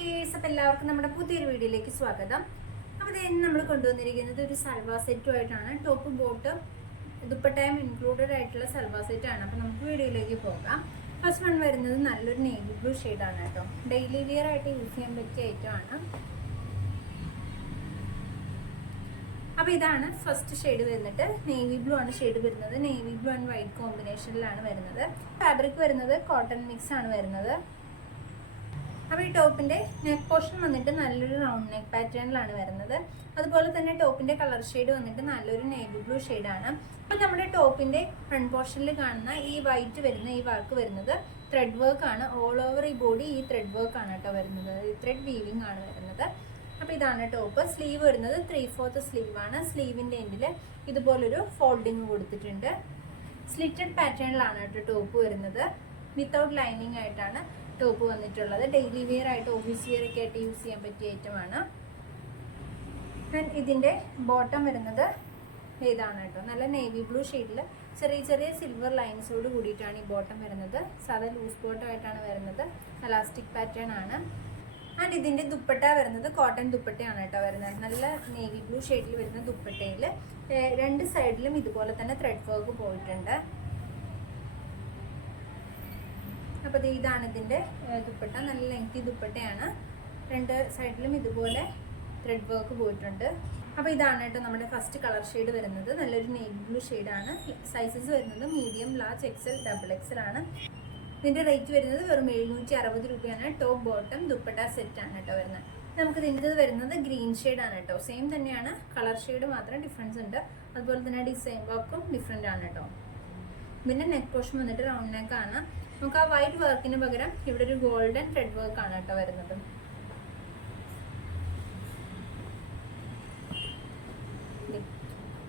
Dears അപ്പം എല്ലാവർക്കും നമ്മുടെ പുതിയൊരു വീഡിയോയിലേക്ക് സ്വാഗതം. അപ്പോൾ ഇതിന് നമ്മൾ കൊണ്ടുവന്നിരിക്കുന്നത് ഒരു സൽവാർ സെറ്റുമായിട്ടാണ് ടോപ്പ് ബോട്ടം ദുപ്പട്ടയം ഇൻക്ലൂഡഡ് ആയിട്ടുള്ള സൽവാ സെറ്റാണ് അപ്പോൾ നമുക്ക് വീഡിയോയിലേക്ക് പോകാം. ഫസ്റ്റ് വൺ വരുന്നത് നല്ലൊരു നേവി ബ്ലൂ ഷെയ്ഡാണ് കേട്ടോ. ഡെയിലി വിയർ ആയിട്ട് യൂസ് ചെയ്യാൻ പറ്റിയ ഐറ്റമാണ് അപ്പോൾ ഇതാണ് ഫസ്റ്റ് ഷെയ്ഡ് വരുന്നിട്ട് നേവി ബ്ലൂ ആണ് ഷെയ്ഡ് വരുന്നത്. നേവി ബ്ലൂ ആൻഡ് വൈറ്റ് കോമ്പിനേഷനിലാണ് വരുന്നത്. ഫാബ്രിക് വരുന്നത് കോട്ടൺ മിക്സ് ആണ് വരുന്നത്. ടോപ്പിന്റെ നെക്ക് പോർഷൻ വന്നിട്ട് നല്ലൊരു റൗണ്ട് നെക്ക് പാറ്റേണിലാണ് വരുന്നത്. അതുപോലെ തന്നെ ടോപ്പിന്റെ കളർ ഷെയ്ഡ് വന്നിട്ട് നല്ലൊരു നേവി ബ്ലൂ ആണ് അപ്പോൾ നമ്മുടെ ടോപ്പിന്റെ ഫ്രണ്ട് പോർഷനിൽ കാണുന്ന ഈ വൈറ്റ് വരുന്ന ഈ വർക്ക് വരുന്നത് ത്രെഡ് വർക്ക് ആണ്. ഓൾ ഓവർ ഈ ബോഡി ഈ ത്രെഡ് വർക്ക് ആണ് കേട്ടോ വരുന്നത്. ത്രെഡ് വീവിംഗ് ആണ് വരുന്നത്. അപ്പോൾ ഇതാണ് ടോപ്പ് സ്ലീവ് വരുന്നത് ത്രീ ഫോർത്ത് ആണ്. സ്ലീവിന്റെ എൻഡിൽ ഇതുപോലൊരു ഫോൾഡിങ് കൊടുത്തിട്ടുണ്ട്. സ്ലിറ്റഡ് പാറ്റേണിലാണ് കേട്ടോ ടോപ്പ് വരുന്നത്. വിത്തൗട്ട് ലൈനിങ് ആയിട്ടാണ്. ടോപ്പ് വന്നിട്ടുള്ളത്. ഡെയിലി വെയർ ആയിട്ട് ഓഫീസ് വെയർ ഒക്കെ ആയിട്ട് യൂസ് ചെയ്യാൻ പറ്റിയ ഐറ്റമാണ് ആൻഡ് ഇതിന്റെ ബോട്ടം വരുന്നത് ഇതാണ് കേട്ടോ നല്ല നേവി ബ്ലൂ ഷെയ്ഡിൽ ചെറിയ ചെറിയ സിൽവർ ലൈൻസോട് കൂടിയിട്ടാണ് ഈ ബോട്ടം വരുന്നത്. സാധാ ലൂസ് ബോട്ടം ആയിട്ടാണ് വരുന്നത്. അലാസ്റ്റിക് പാറ്റേൺ ആണ്. ആൻഡ് ഇതിന്റെ ദുപ്പട്ട വരുന്നത് കോട്ടൺ ദുപ്പട്ടയാണ് കേട്ടോ വരുന്നത്. നല്ല നേവി ബ്ലൂ ഷെയ്ഡിൽ വരുന്ന ദുപ്പട്ടയിൽ രണ്ട് സൈഡിലും ഇതുപോലെ തന്നെ ത്രെഡ് വർക്ക് പോയിട്ടുണ്ട്. അപ്പോൾ ഇതാണ് ഇതിന്റെ ദുപ്പട്ട. നല്ല ലെങ്തി ദുപ്പട്ടയാണ്. രണ്ട് സൈഡിലും ഇതുപോലെ ത്രെഡ് വർക്ക് പോയിട്ടുണ്ട്. അപ്പോൾ ഇതാണ് കേട്ടോ നമ്മുടെ ഫസ്റ്റ് കളർ ഷെയ്ഡ് വരുന്നത്. നല്ലൊരു നേവി ബ്ലൂ ഷെയ്ഡാണ് സൈസസ് വരുന്നത് medium large XL double XL ആണ്. ഇതിന്റെ റേറ്റ് വരുന്നത് വെറും എഴുന്നൂറ്റി അറുപത് രൂപയാണ്. ടോപ്പ് ബോട്ടം ദുപ്പട്ട സെറ്റാണ് കേട്ടോ വരുന്നത്. നമുക്ക് ഇതിന്റെ വരുന്നത് ഗ്രീൻ ആണ് കേട്ടോ. സെയിം തന്നെയാണ്. കളർ ഷെയ്ഡ് മാത്രം ഡിഫറൻസ് ഉണ്ട്. അതുപോലെ തന്നെ ഡിസൈൻ വർക്കും ഡിഫറെന്റ് ആണ് കേട്ടോ. ഇതിന്റെ നെക്ക് പോർഷൻ വന്നിട്ട് റൗണ്ട് നെക്ക് ആണ്. നമുക്ക് ആ വൈറ്റ് വർക്കിന് പകരം ഇവിടെ ഒരു ഗോൾഡൻ ത്രെഡ് വർക്ക് ആണ് കേട്ടോ വരുന്നത്.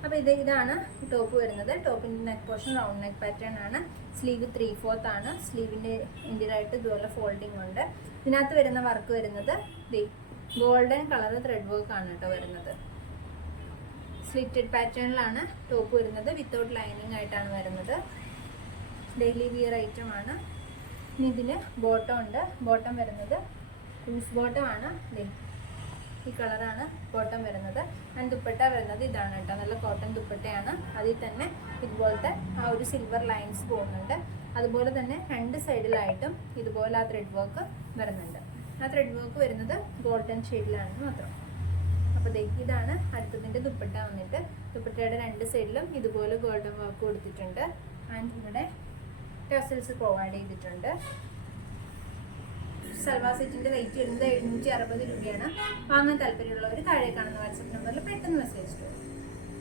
അപ്പോൾ ഇത് ഇതാണ് ടോപ്പ് വരുന്നത്. ടോപ്പിന്റെ neck portion round neck pattern ആണ്. സ്ലീവ് ത്രീ ഫോർത്ത് ആണ് സ്ലീവിന്റെ ഇൻഡിലായിട്ട് ഇതുപോലെ ഫോൾഡിംഗ് ഉണ്ട്. ഇതിനകത്ത് വരുന്ന വർക്ക് വരുന്നത് ഗോൾഡൻ കളർ ത്രെഡ് വർക്ക് ആണ് കേട്ടോ വരുന്നത്. സ്ലിറ്റഡ് പാറ്റേണിലാണ് ടോപ്പ് വരുന്നത്. വിത്തൗട്ട് ലൈനിങ് ആയിട്ടാണ് വരുന്നത്. ഡെയിലി വിയർ ഐറ്റം ആണ്. ഇനി ഇതിന് ബോട്ടം ഉണ്ട്. ബോട്ടം വരുന്നത് ലൂസ് ബോട്ടം ആണ്. ഈ കളറാണ് ബോട്ടം വരുന്നത്. ആൻഡ് ദുപ്പട്ട വരുന്നത് ഇതാണ് കേട്ടോ. നല്ല കോട്ടൺ ദുപ്പട്ടയാണ്. അതിൽ തന്നെ ഇതുപോലത്തെ ആ ഒരു സിൽവർ ലൈൻസ് പോകുന്നുണ്ട്. അതുപോലെ തന്നെ രണ്ട് സൈഡിലായിട്ടും ഇതുപോലെ ആ ത്രെഡ് വർക്ക് വരുന്നുണ്ട്. ആ ത്രെഡ് വർക്ക് വരുന്നത് ഗോൾഡൻ ഷെയ്ഡിലാണെന്ന് മാത്രം. അപ്പോൾ ഇതാണ് അടുത്തതിന്റെ ദുപ്പട്ട വന്നിട്ട്. ദുപ്പട്ടയുടെ രണ്ട് സൈഡിലും ഇതുപോലെ ഗോൾഡൻ വർക്ക് കൊടുത്തിട്ടുണ്ട്. ആൻഡ് ഇവിടെ ടെസൽസ് പ്രൊവൈഡ് ചെയ്തിട്ടുണ്ട്. സൽവാർ റേറ്റ് വരുന്നത് എഴുന്നൂറ്റി അറുപത് രൂപയാണ്. വാങ്ങാൻ താല്പര്യമുള്ളവർ താഴെ കാണുന്ന വാട്സപ്പ് നമ്പറിൽ പെട്ടെന്ന് മെസ്സേജ് ഇട്ടു.